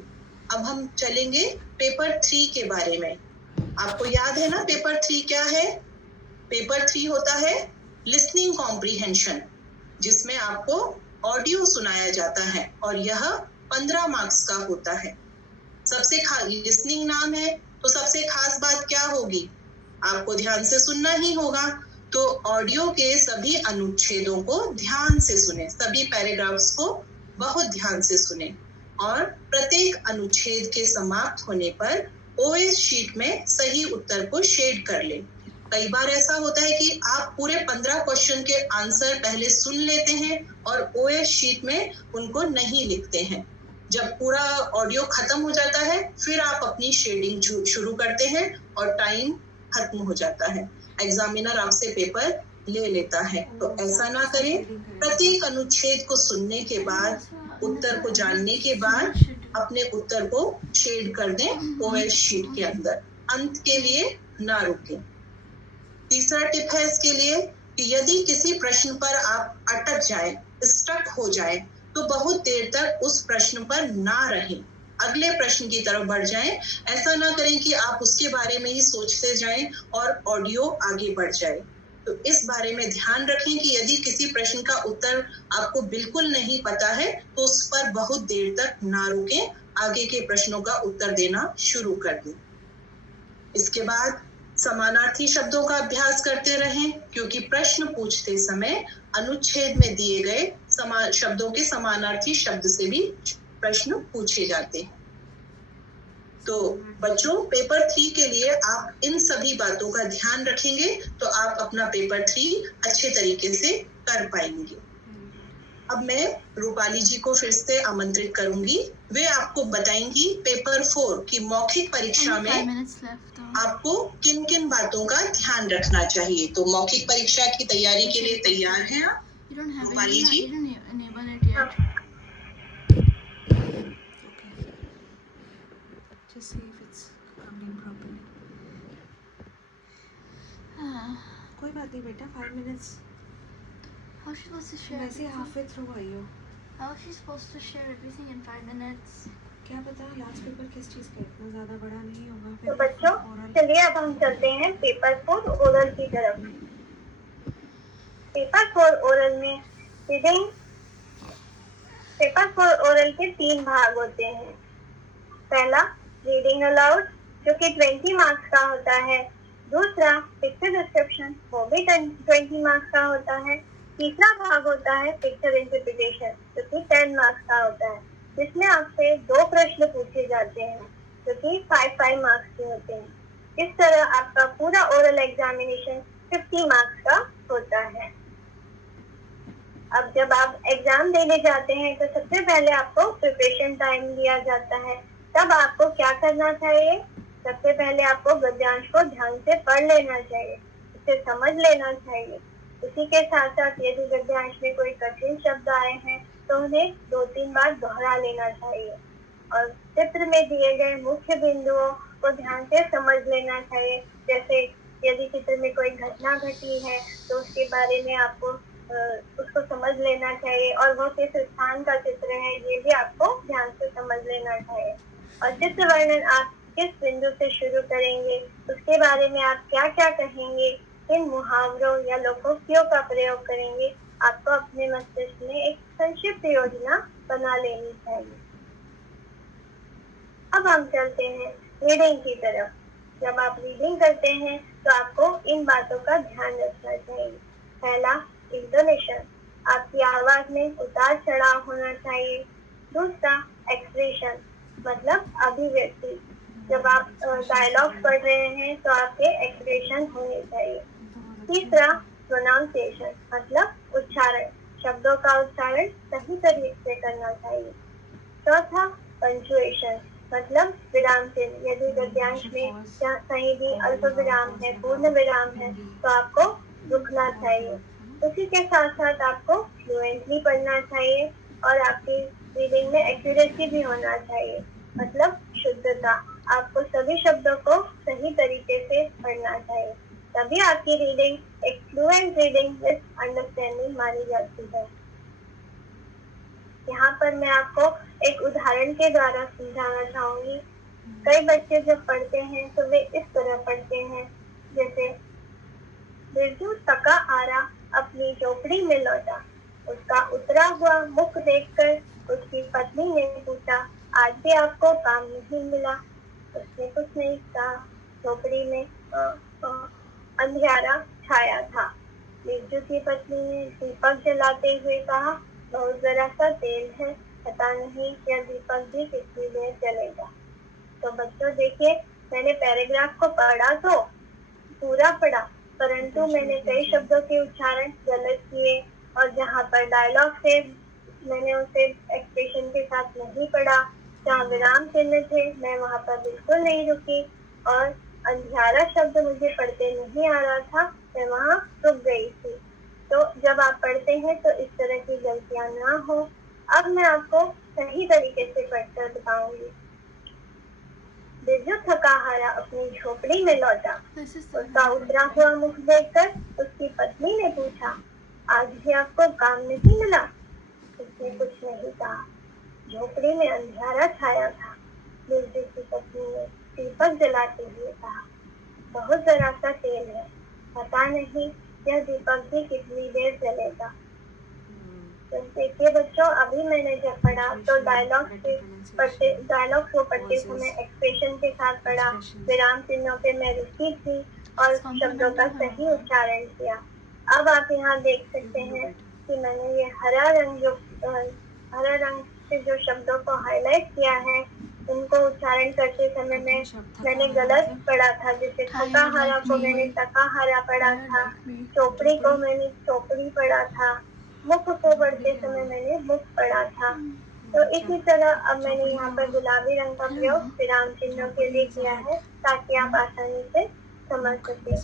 अब हम चलेंगे पेपर 3 के बारे में। आपको याद है ना पेपर 3 क्या है? पेपर 3 होता है लिसनिंग कॉम्प्रिहेंशन, जिसमें आपको ऑडियो सुनाया जाता है और यह 15 मार्क्स का होता है। सबसे खास लिसनिंग नाम है, तो सबसे खास बात क्या होगी? आपको ध्यान से सुनना ही होगा। तो ऑडियो के सभी अनुच्छेदों को ध्यान से सुने, सभी पैराग्राफ्स को बहुत ध्यान से सुने, और प्रत्येक अनुच्छेद के समाप्त होने पर ओएस शीट में सही उत्तर को शेड कर ले। कई बार ऐसा होता है कि आप पूरे 15 क्वेश्चन के आंसर पहले सुन लेते हैं और ओएस शीट में उनको नहीं लिखते हैं। जब पूरा ऑडियो खत्म हो जाता है, फिर आप अपनी शेडिंग शुरू करते हैं और टाइम खत्म हो जाता है। एग्जामिनर आपसे पेपर ले लेता है। तो ऐसा ना करें। प्रत्येक अनुच्छेद को सुनने के बाद, उत्तर को जानने के बाद अपने उत्तर को शेड कर दें ओएस शीट के अंदर। अंत के लिए ना रुकें। तीसरा टिप है इसके लिए कि यदि किसी प्रश्न पर आप अटक जाएं, स्टक हो जाएं, तो बहुत देर तक उस प्रश्न पर ना रहें, अगले प्रश्न की तरफ बढ़ जाएं। ऐसा ना करें कि आप उसके बारे में ही सोचते जाएं और ऑडियो आगे बढ़ जाए। तो इस बारे में ध्यान रखें कि यदि किसी प्रश्न का उत्तर आपको बिल्कुल नहीं पता है, तो उस पर बहुत देर तक ना रुकें, आगे के प्रश्नों का उत्तर देना शुरू कर दें। इसके बाद समानार्थी शब्दों का अभ्यास करते रहें, क्योंकि प्रश्न पूछते समय अनुच्छेद में दिए गए शब्दों के समानार्थी शब्द से भी प्रश्न पूछे जाते हैं। तो बच्चों, पेपर 3 के लिए आप इन सभी बातों का ध्यान रखेंगे तो आप अपना पेपर 3 अच्छे तरीके से कर पाएंगे। अब मैं रूपाली जी को फिर से आमंत्रित करूंगी। वे आपको बताएंगी पेपर 4 की मौखिक परीक्षा में आपको किन किन बातों का ध्यान रखना चाहिए। तो मौखिक परीक्षा की तैयारी के लिए तैयार हैं आप रूपाली जी? Just see if it's coming properly. कोई बात नहीं बेटा, 5 minutes. How's she supposed to share? वैसे halfway through आई हो। How is she supposed to share everything in 5 minutes? क्या पता लास्ट पेपर किस चीज का, इतना ज्यादा बड़ा नहीं होगा। तो बच्चों, चलिए अब हम चलते हैं पेपर 4 ओरल की तरफ। पेपर 4 ओरल में रीडिंग, पेपर 4 ओरल के 3 भाग होते हैं। पहला रीडिंग अलाउड, जो कि 20 मार्क्स का होता है। दूसरा पिक्चर डिस्क्रिप्शन, वो भी 20 मार्क्स का होता है। तीसरा भाग होता है पिक्चर इंटरप्रिटेशन, जो कि 10 मार्क्स का होता है, जिसमें आपसे 2 प्रश्न पूछे जाते हैं, जो कि 5 मार्क्स के होते हैं। इस तरह आपका पूरा ओरल एग्जामिनेशन 50 मार्क्स का होता है। अब जब आप एग्जाम देने जाते हैं तो सबसे पहले आपको प्रिपरेशन टाइम दिया जाता है। तब आपको क्या करना चाहिए? सबसे पहले आपको गद्यांश को ध्यान से पढ़ लेना चाहिए, उसे समझ लेना चाहिए। उसी के साथ साथ यदि गद्यांश में कोई कठिन शब्द आए हैं तो उन्हें 2-3 बार दोहरा लेना चाहिए, और चित्र में दिए गए मुख्य बिंदुओं को ध्यान से समझ लेना चाहिए। जैसे यदि चित्र में कोई घटना घटी है तो उसके बारे में आपको उसको समझ लेना चाहिए, और वो किस स्थान का चित्र है ये भी आपको ध्यान से समझ लेना चाहिए। और चित्र वर्णन आप किस बिंदु से शुरू करेंगे, उसके बारे में आप क्या क्या कहेंगे, किन मुहावरों या लोकोक्तियों का प्रयोग करेंगे, आपको अपने मस्तिष्क में एक संक्षिप्त योजना बना लेनी चाहिए। अब हम चलते हैं रीडिंग की तरफ। जब आप रीडिंग करते हैं तो आपको इन बातों का ध्यान रखना चाहिए। पहला, इंटोनेशन, आपकी आवाज में उतार चढ़ाव होना चाहिए। दूसरा, एक्सप्रेशन, मतलब अभिव्यक्ति, जब आप डायलॉग पढ़ रहे हैं तो आपके एक्सप्रेशन होने चाहिए। तीसरा, प्रोनाउंसिएशन, मतलब उच्चारण, शब्दों का उच्चारण सही तरीके से करना चाहिए। चौथा, पंक्चुएशन, मतलब विराम चिन्ह, यदि गद्यांश में कहीं भी अल्प विराम है, पूर्ण विराम है, तो आपको रुकना चाहिए। उसी के साथ साथ आपको फ्लुएंटली पढ़ना चाहिए और आपकी रीडिंग में एक्यूरेसी भी होना चाहिए, मतलब शुद्धता। आपको सभी शब्दों को सही तरीके से पढ़ना चाहिए, तभी आपकी रीडिंग एक फ्लुएंट रीडिंग विद अंडरस्टैंडिंग मानी जाती है। यहाँ पर मैं आपको एक उदाहरण के द्वारा समझाना चाहूंगी। कई बच्चे जब पढ़ते हैं तो वे इस तरह पढ़ते हैं, जैसे बिरजू थका हारा अपनी झोपड़ी में लौटा, उसका उतरा हुआ मुख देखकर उसकी पत्नी ने पूछा, आज भी आपको काम नहीं मिला? उसने कुछ नहीं कहा। झोपड़ी में अंधियारा छाया था। बिरजू की पत्नी ने दीपक जलाते हुए कहा, बहुत जरा सा तेल है, पता नहीं यह दीपक भी कितनी देर जलेगा। तो बच्चों देखिए, मैंने पैराग्राफ को पढ़ा तो पूरा पढ़ा, परंतु मैंने कई शब्दों के उच्चारण गलत किए और जहाँ पर डायलॉग थे मैंने उसे एक्सप्रेशन के साथ नहीं पढ़ा। जहाँ विराम चिन्ह थे मैं वहाँ पर बिल्कुल नहीं रुकी और अंधियारा शब्द मुझे पढ़ते नहीं आ रहा था, मैं वहाँ रुक गई थी। तो जब आप पढ़ते हैं तो इस तरह की गलतियाँ ना हो। अब मैं आपको सही तरीके से पढ़कर बताऊंगी। बिरजू थका हारा अपनी झोपड़ी में लौटा, उसका उतरा हुआ मुख देखकर उसकी पत्नी ने पूछा, आज भी आपको काम नहीं मिला? उसने कुछ नहीं कहा। झोपड़ी में अंधियारा छाया था। बिरजू की पत्नी ने दीपक जलाते हुए कहा, बहुत जरा सा तेल है, पता नहीं यह दीपक भी कितनी देर जलेगा। तो देखिए बच्चों, अभी मैंने जब पढ़ा तो डायलॉग को पढ़ते समय एक्सप्रेशन के साथ पढ़ा, विराम चिन्हों पे मैं रुकी थी और शब्दों का सही उच्चारण किया। अब आप यहाँ देख सकते हैं कि मैंने ये हरा रंग से जो शब्दों को हाईलाइट किया है, उनको उच्चारण करते समय में मैंने गलत पढ़ा था। जैसे थका हारा को मैंने तका हारा पढ़ा था, चोपड़ी को मैंने चोपड़ी पढ़ा था, मुख को पढ़ते समय मैंने मुख पढ़ा था। तो इसी तरह अब मैंने यहाँ पर गुलाबी रंग का प्रयोग विराम चिन्हों के लिए किया है ताकि आप आसानी से समझ सके।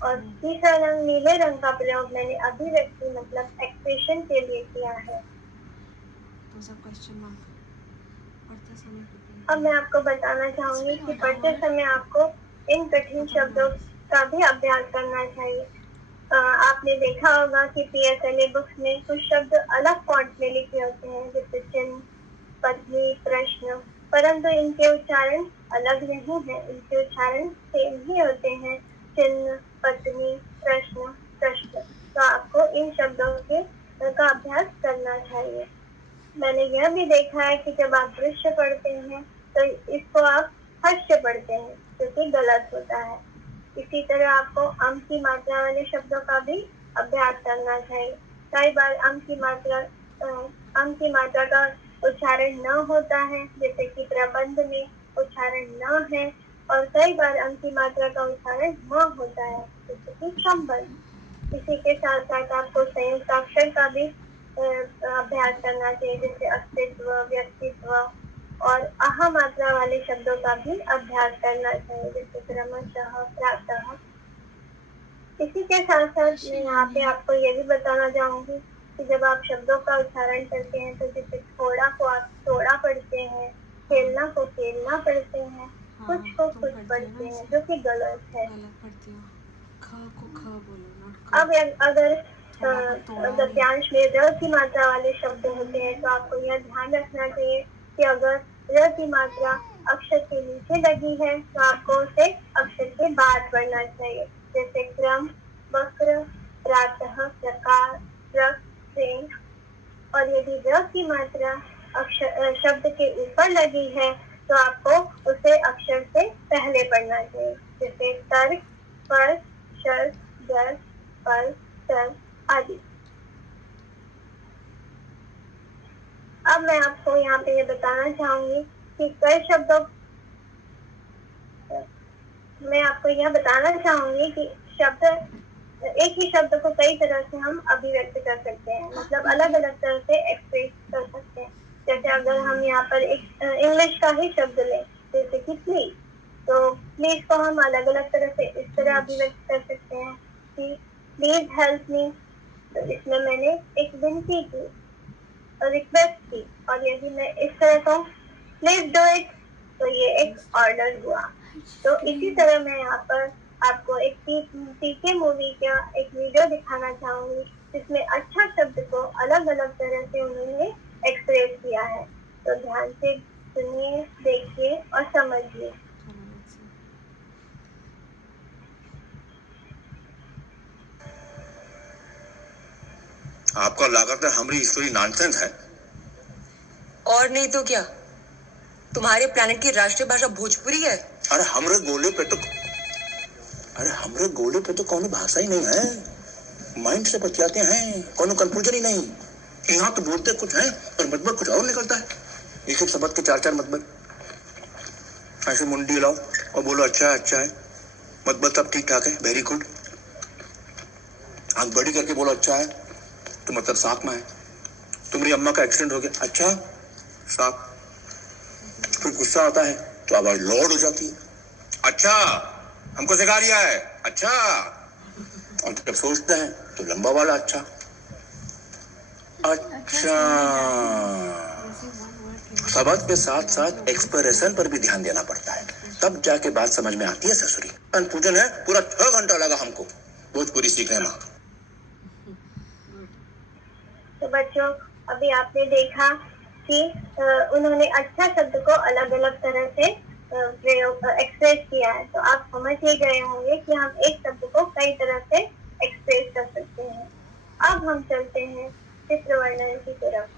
और तीसरा रंग नीले रंग का प्रयोग मैंने अभिव्यक्ति मतलब एक्सप्रेशन के लिए किया है। अब मैं आपको बताना चाहूंगी कि पढ़ते समय आपको इन कठिन शब्दों का भी अभ्यास करना चाहिए। आपने देखा होगा कि PSLA बुक्स में कुछ शब्द अलग फॉन्ट में लिखे होते हैं, जैसे चिन्ह, पत्नी, प्रश्न, परंतु इनके उच्चारण अलग नहीं है। इनके उच्चारण सेम ही होते हैं, चिन्ह, पत्नी, प्रश्न, प्रश्न। तो आपको इन शब्दों का अभ्यास करना चाहिए। मैंने यह भी देखा है कि जब आप दृश्य पढ़ते हैं तो इसको आप हश्य पढ़ते हैं, जो कि गलत होता है। इसी तरह आपको अम की मात्रा वाले शब्दों का भी अभ्यास करना चाहिए। कई बार अम की मात्रा का उच्चारण न होता है, जैसे कि प्रबंध में उच्चारण न है, और कई बार अम की मात्रा का उच्चारण न होता है, जैसे कि संबंध। इसी के साथ साथ आपको संयुक्त अक्षर का भी अभ्यास करना चाहिए, जैसे अस्तित्व, व्यक्तित्व, और आहा मात्रा वाले शब्दों का भी अभ्यास करना चाहिए, जैसे क्रमशः, प्रातः। इसी के साथ साथ मैं यहाँ पे आपको ये भी बताना चाहूंगी कि जब आप शब्दों का उच्चारण करते हैं तो जैसे थोड़ा को आप थोड़ा पढ़ते हैं, खेलना को खेलना पढ़ते हैं, कुछ को कुछ पढ़ते हैं, जो कि गलत है। अब अगर गद्यांश में र की मात्रा वाले शब्द होते हैं तो आपको यह ध्यान रखना चाहिए कि अगर र की मात्रा अक्षर के नीचे लगी है तो आपको उसे अक्षर के बाद पढ़ना चाहिए, जैसे क्रम, वक्र, प्रातः, प्रकार, रक, से, और यदि द की मात्रा शब्द के ऊपर लगी है तो आपको उसे अक्षर से पहले पढ़ना चाहिए, जैसे तर्क, पर, शर, जर, पर, तर आदि। अब मैं आपको यहाँ पे ये बताना चाहूंगी कि कई शब्दों मैं आपको यह बताना चाहूंगी कि एक ही शब्द को कई तरह से हम अभिव्यक्त कर सकते हैं, मतलब अलग अलग तरह से एक्सप्रेस कर सकते हैं। जैसे अगर हम यहाँ पर एक इंग्लिश का ही शब्द लें, जैसे कि प्लीज, तो प्लीज को हम अलग अलग तरह से इस तरह अभिव्यक्त कर सकते हैं कि प्लीज हेल्प मी, तो इसमें मैंने एक विनती की और रिक्वेस्ट की, और यदि मैं इस तरह कहूँ प्लीज डू इट, तो ये एक ऑर्डर हुआ। तो इसी तरह मैं यहाँ पर आपको एक पीके मूवी का एक वीडियो दिखाना चाहूंगी जिसमें अच्छा शब्द को अलग अलग तरह से उन्होंने एक्सप्रेस किया है। तो ध्यान से सुनिए, देखिए और समझिए। आपका लागत है हमारी स्टोरी नॉनसेंस है। और नहीं तो क्या, तुम्हारे प्लेनेट की राष्ट्रीय भाषा भोजपुरी है। अरे हमरे गोले पे तो कौन भाषा ही नहीं है, माइंड से बतियाते हैं, कौन कंफ्यूजन ही नहीं। यहाँ तो बोलते कुछ है और मतलब कुछ और निकलता है। एक एक शब्द के चार चार मतलब, ऐसे मुंडी हिलाओ और बोलो अच्छा है अच्छा है, मतलब सब ठीक ठाक है, वेरी गुड। आंख बड़ी करके बोलो अच्छा है तो मतलब साफ में है। तुम्हारी अम्मा का एक्सीडेंट हो गया, अच्छा साफ। फिर गुस्सा आता है तो आवाज लॉर्ड हो जाती है, अच्छा हमको सिखा रिया है, अच्छा। और जब सोचते हैं तो लंबा वाला अच्छा अच्छा। शब्द के साथ साथ एक्सप्रेशन पर भी ध्यान देना पड़ता है, तब जाके बात समझ में आती है ससुरी। कंफ्यूजन है, पूरा 6 घंटा लगा हमको भोजपुरी सीखने में। तो बच्चों, अभी आपने देखा कि उन्होंने अच्छा शब्द को अलग अलग तरह से एक्सप्रेस किया है। तो आप समझ ही गए होंगे कि हम एक शब्द को कई तरह से एक्सप्रेस कर सकते हैं। अब हम चलते हैं चित्र वर्णन की तरफ।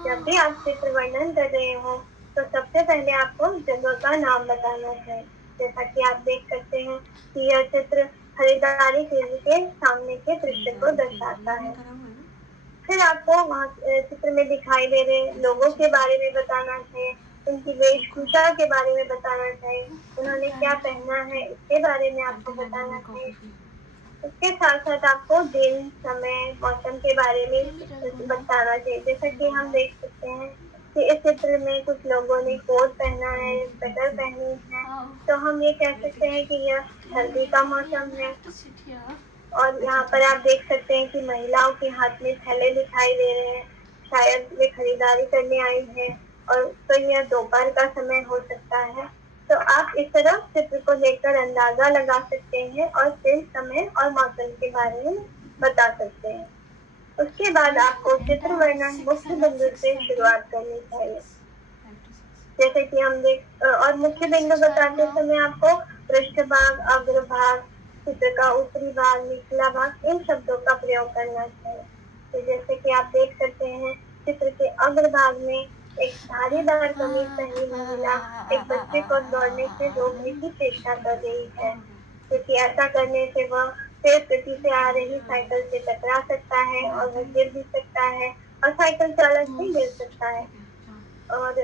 जब भी आप चित्र वर्णन कर रहे हो तो सबसे पहले आपको जगह का नाम बताना है। जैसा कि आप देख सकते हैं कि यह चित्र खरीदारी केंद्र के सामने के दृश्य को दर्शाता है। फिर आपको वहाँ चित्र में दिखाई दे रहे लोगों के बारे में बताना है, उनकी वेशभूषा के बारे में बताना चाहिए, उन्होंने क्या पहना है इसके बारे में आपको बताना है। उसके साथ साथ आपको दिन, समय, मौसम के बारे में बताना चाहिए। जैसा कि हम देख सकते हैं कि इस चित्र में कुछ लोगों ने कोट पहना है, स्वेटर पहनी है, तो हम ये कह सकते हैं कि यह सर्दी का मौसम है। और यहाँ पर आप देख सकते हैं कि महिलाओं के हाथ में थैले दिखाई दे रहे हैं, शायद वे खरीदारी करने आई हैं, और तो यह दोपहर का समय हो सकता है। तो आप इस तरह चित्र को देखकर अंदाजा लगा सकते हैं और दिन, समय और मौसम के बारे में बता सकते हैं। उसके बाद आपको चित्र वर्णन मुख्य बिंदु से शुरुआत करनी चाहिए। जैसे कि हम और मुख्य बिंदु बताते समय आपको पृष्ठभाग, अग्रभाग, चित्र का ऊपरी भाग, निचला भाग, इन शब्दों का प्रयोग करना चाहिए। तो जैसे कि आप देख सकते हैं चित्र के अग्रभाग में एक धारीदार कमीज पहनी महिला एक बच्चे को दौड़ने से रोकने की चेष्टा कर रही है, क्योंकि ऐसा करने से वह तेज गति से आ रही साइकिल से टकरा सकता है और वह गिर भी सकता है और साइकिल चालक भी गिर सकता है और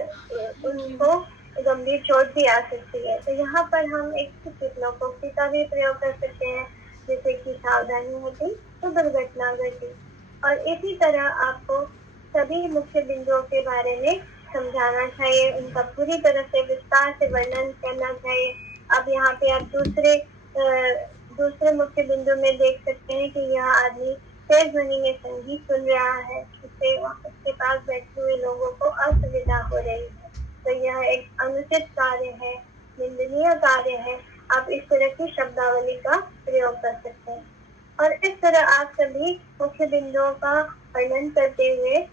उनको गंभीर चोट भी आ सकती है। तो यहाँ पर हम एक लोकोक्ति का भी प्रयोग कर सकते हैं, जैसे कि सावधानी होती तो दुर्घटना घटी। और इसी तरह आपको सभी मुख्य बिंदुओं के बारे में समझाना चाहिए, उनका पूरी तरह से विस्तार से वर्णन करना चाहिए। अब यहाँ पे आप दूसरे मुख्य बिंदु में देख सकते हैं कि यह आदमी तेज ध्वनि में संगीत सुन रहा है, जिससे उसके पास बैठे हुए लोगों को असुविधा हो रही है। तो यह एक अनुचित कार्य है, निंदनीय कार्य है। आप इस तरह की शब्दावली का प्रयोग कर सकते हैं। और इस तरह आप सभी मुख्य बिंदुओं का वर्णन करते हुए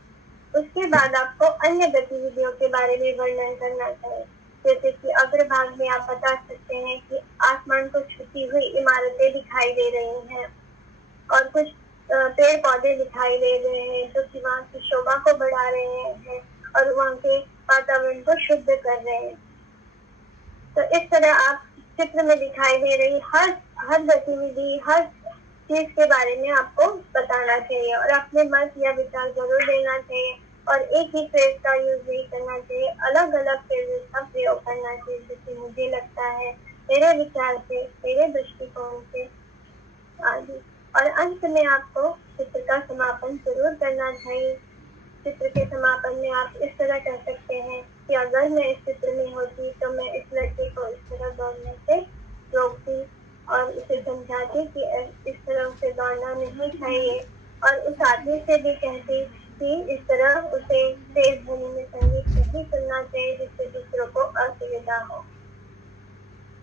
उसके बाद आपको अन्य गतिविधियों के बारे में वर्णन करना चाहिए। जैसे कि अग्रभाग में आप बता सकते हैं कि आसमान को छूती हुई इमारतें दिखाई दे रही हैं और कुछ पेड़ पौधे दिखाई दे रहे हैं जो कि वहाँ की शोभा को बढ़ा रहे हैं और वहाँ के वातावरण को शुद्ध कर रहे हैं। तो इस तरह आप चित्र में दिखाई दे रही हर गतिविधि, हर चीज के बारे में आपको बताना चाहिए और अपने मत या विचार जरूर देना चाहिए और एक ही फ्रेज का यूज नहीं करना चाहिए, अलग अलग फ्रेजेस का प्रयोग करना चाहिए, जैसे मुझे लगता है, मेरे विचार से, मेरे दृष्टिकोण से आदि। और अंत में आपको चित्र का समापन जरूर करना चाहिए। चित्र के समापन में आप इस तरह कह सकते हैं कि अगर मैं इस चित्र में होती तो मैं इस लड़के को इस तरह दौड़ने से रोकती और उसे समझाती कि इस तरह उसे दौड़ना नहीं चाहिए और उस आदमी से भी कहती कि इस तरह उसे तेज ध्वनि में संगीत नहीं सुनना चाहिए जिससे दूसरों को असुविधा हो।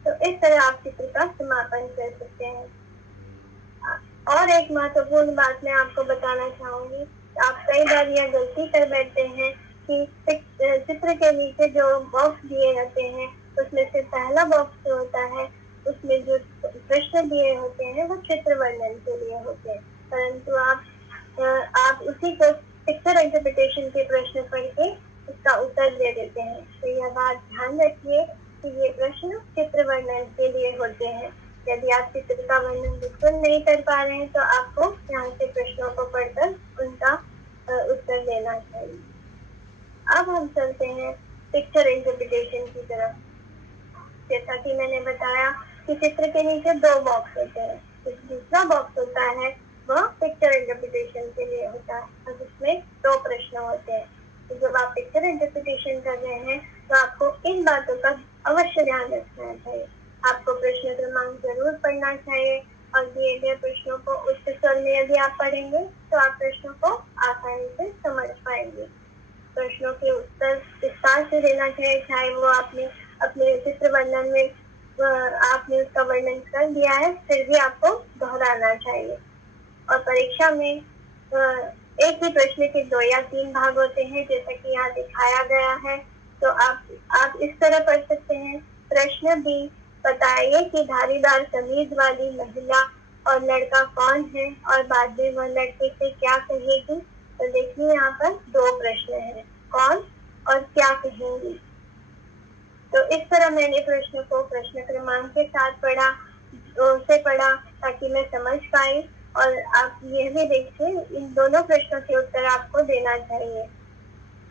तो इस तरह आप चित्र का समापन कर सकते हैं। और एक महत्वपूर्ण बात मैं आपको बताना चाहूंगी, आप कई बार यह गलती कर बैठते हैं कि चित्र के नीचे जो बॉक्स दिए रहते हैं उसमें से पहला बॉक्स जो होता है उसमें जो प्रश्न दिए होते हैं वो चित्र वर्णन के लिए होते हैं, परंतु आप उसी को पिक्चर इंटरप्रिटेशन के प्रश्न पढ़ के उसका उत्तर दे देते हैं। तो यह बात ध्यान रखिए कि ये प्रश्न चित्र वर्णन के लिए होते हैं। यदि आप चित्र का वर्णन बिल्कुल नहीं कर पा रहे हैं तो आपको यहाँ से प्रश्नों को पढ़कर उनका उत्तर देना चाहिए। अब हम चलते हैं पिक्चर इंटरप्रिटेशन की तरफ। जैसा कि मैंने बताया कि चित्र के नीचे दो बॉक्स होते हैं, तो दूसरा बॉक्स होता है वह पिक्चर इंटरप्रिटेशन के लिए होता है और जिसमें दो प्रश्न होते हैं। तो जब आप पिक्चर इंटरप्रिटेशन कर रहे हैं तो आपको इन बातों का अवश्य ध्यान रखना चाहिए। आपको प्रश्न क्रमांक जरूर पढ़ना चाहिए और दिए गए प्रश्नों को उच्च स्वर में यदि आप पढ़ेंगे तो आप प्रश्नों को आसानी से समझ पाएंगे। प्रश्नों के उत्तर विस्तार से देना चाहिए, चाहे वो आपने अपने चित्र वर्णन में आपने उसका वर्णन कर दिया है फिर भी आपको दोहराना चाहिए। और परीक्षा में एक ही प्रश्न के 2 या 3 भाग होते हैं जैसा कि यहाँ दिखाया गया है। तो आप इस तरह पढ़ सकते हैं, प्रश्न भी बताइए कि धारीदार कमीज वाली महिला और लड़का कौन है और बाद में वह लड़के से क्या कहेगी। तो देखिए यहाँ पर 2 प्रश्न हैं, कौन और क्या कहेंगी। तो इस तरह मैंने प्रश्न को प्रश्न क्रमांक के साथ पढ़ा ताकि मैं समझ पाई और आप यह भी देखिए इन दोनों प्रश्नों के उत्तर आपको देना चाहिए।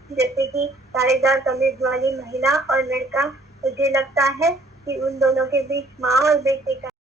जैसे कि धारीदार कमीज वाली महिला और लड़का, मुझे लगता है कि उन दोनों के बीच माँ और बेटे का